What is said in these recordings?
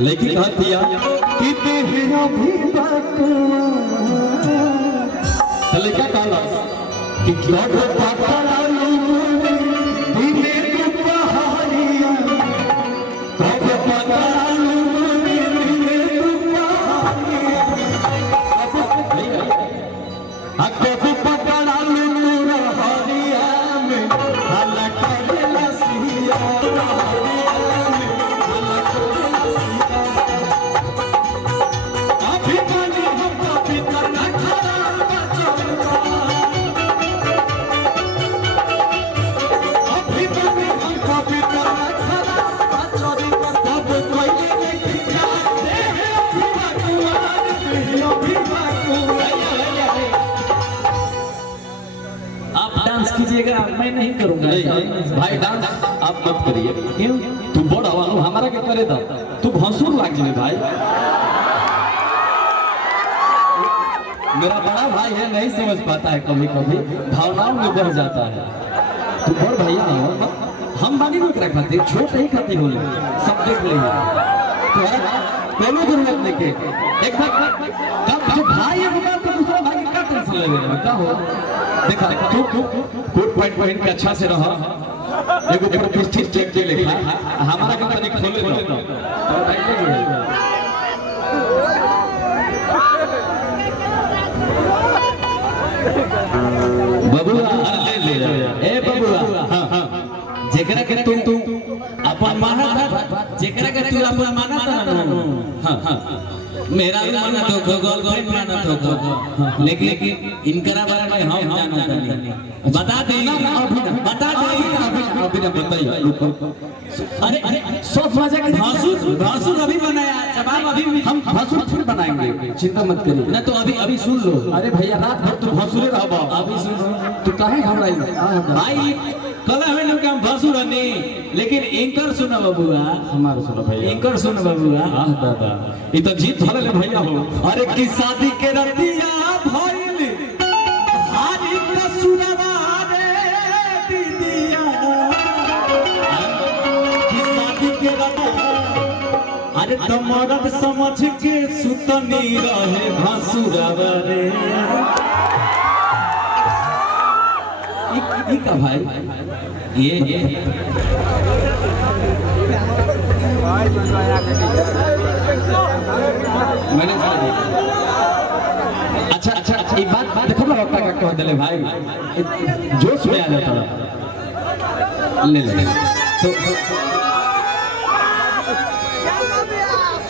लेकिन कहा दिया कि तेरा भी बाकुआ चले क्या कहला कि लौट पाता दिने को पहाड़िया कब पता दिने को पहाड़िया कब पकड़ा लूरा हरिया में हलक लसिया कीजिएगा, मैं नहीं करूंगा। भाई डांस आप मत करिए। क्यों? तू बड़ा वाला हमारा क्या करे था, तू भसुर लाग जाए भाई। मेरा बड़ा भाई है, नहीं समझ पाता है, कभी कभी भावनाओं में बढ़ जाता है। तू बड़ भैया नहीं हो, हम बानी में क्या खाते, छोट ही खाते हो, सब देख ले कोनो जरूरत नहीं के। एक बार जो भाई है वो तो दूसरा भाई का टेंशन ले रहे हैं, क्या हो देखा तू कोट पैंट पहन के अच्छा से रहा, एगो प्रतिष्ठित चेक दे लेखा हमारा के तनिक खोले दो तो भाई ले जोड़े। बबुआ ले ले ए बबुआ, हां जेकरा के तू अपन मानत, जेकरा के तू अपन मानत ना, हां मेरा भी मानत हो, गर्लफ्रेंड मानत हो, लेकिन इनकरा बारे में हम जानत नहीं। बता दे बता दे अभी ना बताइए। अरे सब मजा के भासुर अभी बनाया, जवाब अभी हम भासुर फिर बनाएंगे, चिंता मत करिए ना। तो अभी सुन लो। अरे भैया रात भर तू भासुरे रहबा, अभी सुन तू काहे घबराई भाई। कल हमें लोग हम भासुर नहीं, लेकिन एंकर सुना बबुआ, हमारा सुना भैया, एंकर सुना बबुआ। हां दादा ई तो जीत भले ले भैया हो। अरे की शादी के रतिया भइल हारी का सुनवा रे दीदिया, की शादी के रतिया अरे तो मर्द समझ के सुतनी रहे भासुरवा रे। ई का भाई ये मैंने अच्छा ये बात देखो ना, अपना का कह दिले भाई, जोश में आ जाता ले तो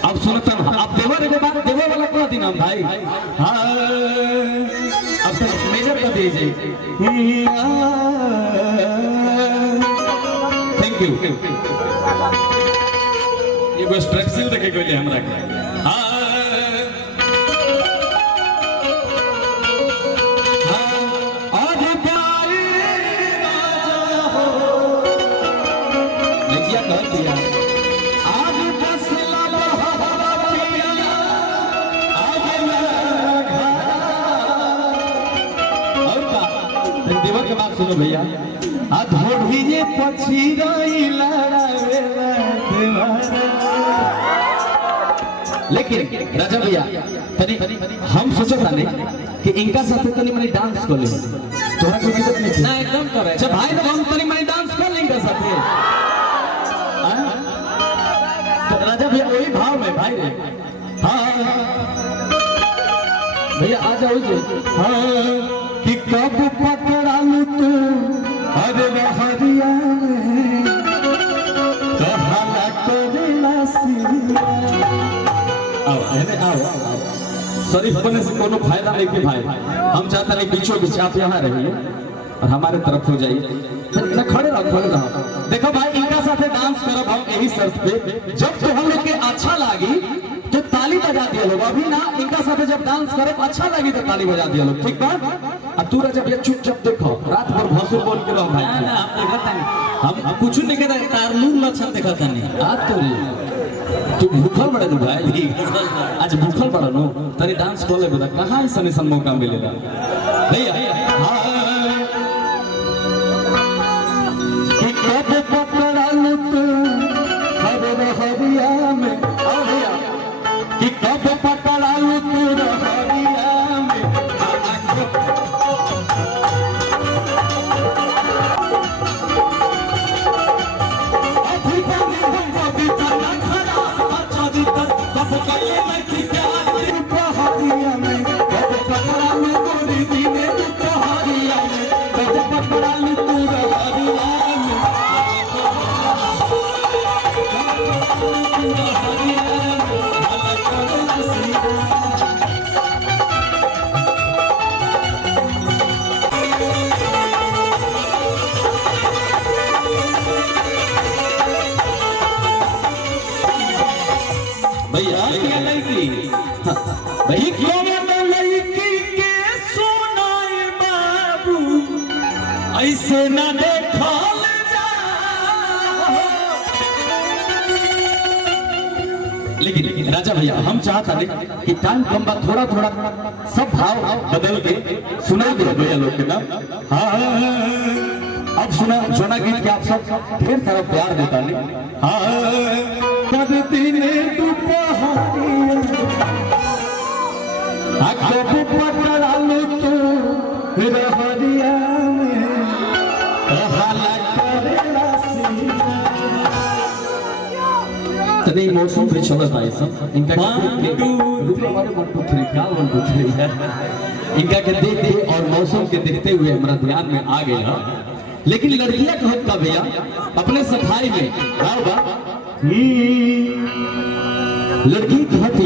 अब सुनता अब देवर एगो बात देवर वाला कह दी ना भाई। हाँ अब तो मेजर कर दीजिए। Thank you. एगो स्ट्रक्चर देखे कोई हमरा के। देवर के बात सुनो भैया, धोड़िए पछी रही लड़ावेला देवारा। लेकिन राजा भैया तनी हम सोचता नहीं कि इनका साथे तनी मनी डांस कर ले, तोरा कोई दिक्कत नहीं ना? एकदम करे जब भाई तो हम तनी मनी डांस कर ले इनका साथे। तो राजा भैया वही भाव में भाई रे। हाँ भैया आ जाओ जी। हाँ कि कब पकड़ा लू तू अरे हरिया में कहाला करेला सिया। आओ अरे आओ शरीफ बनने से कोनो फायदा नहीं कि भाई, हम चाहते नहीं बीचों बीच आप यहाँ रहिए और हमारे तरफ हो जाइए। खड़े रहो देखो भाई, इनका साथे डांस करब हम यही शर्त पे, जब तो हम लोग के अच्छा लागी तो ताली बजा दिया लोग। अभी ना इनका साथे जब डांस करे अच्छा लगी तो ताली बजा दिया लोग, ठीक बा? अब तू जब ये चुपचाप देखो, रात भर भासुर बोल के रहो भाई। ना हम देखता नहीं, हम कुछ नहीं कहता, तार लूर लक्षण देखता नहीं। आ तू भूखल बड़े तू भाई, आज भूखल बड़ा नो तनी डांस कर ले, बता कहां ऐसा नहीं मौका मिलेगा भैया। कि कब पकड़ा लू तू हरिया में कब पकड़ालू तू रहरिया में भैया क्या लड़की भाई कौन लड़की के सोनाए बाबू ऐसे न देखल जा लेकिन राजा भैया हम चाहता नहीं कि टाइम कम बा थोड़ा थोड़ा सब भाव बदल के सुना दे भैया लोग के नाम हाँ अब सुना गीत के आप सब ढेर सारा प्यार देता नहीं हाँ कर दिने कब पकड़ालू तू रहरिया में हाला करेला तने मौसम पे चलत है सब इनका इनका के देख के और मौसम के देखते हुए हमारा ध्यान में आ गया लेकिन लड़कियां कहत का भैया अपने सफाई में लड़की कहत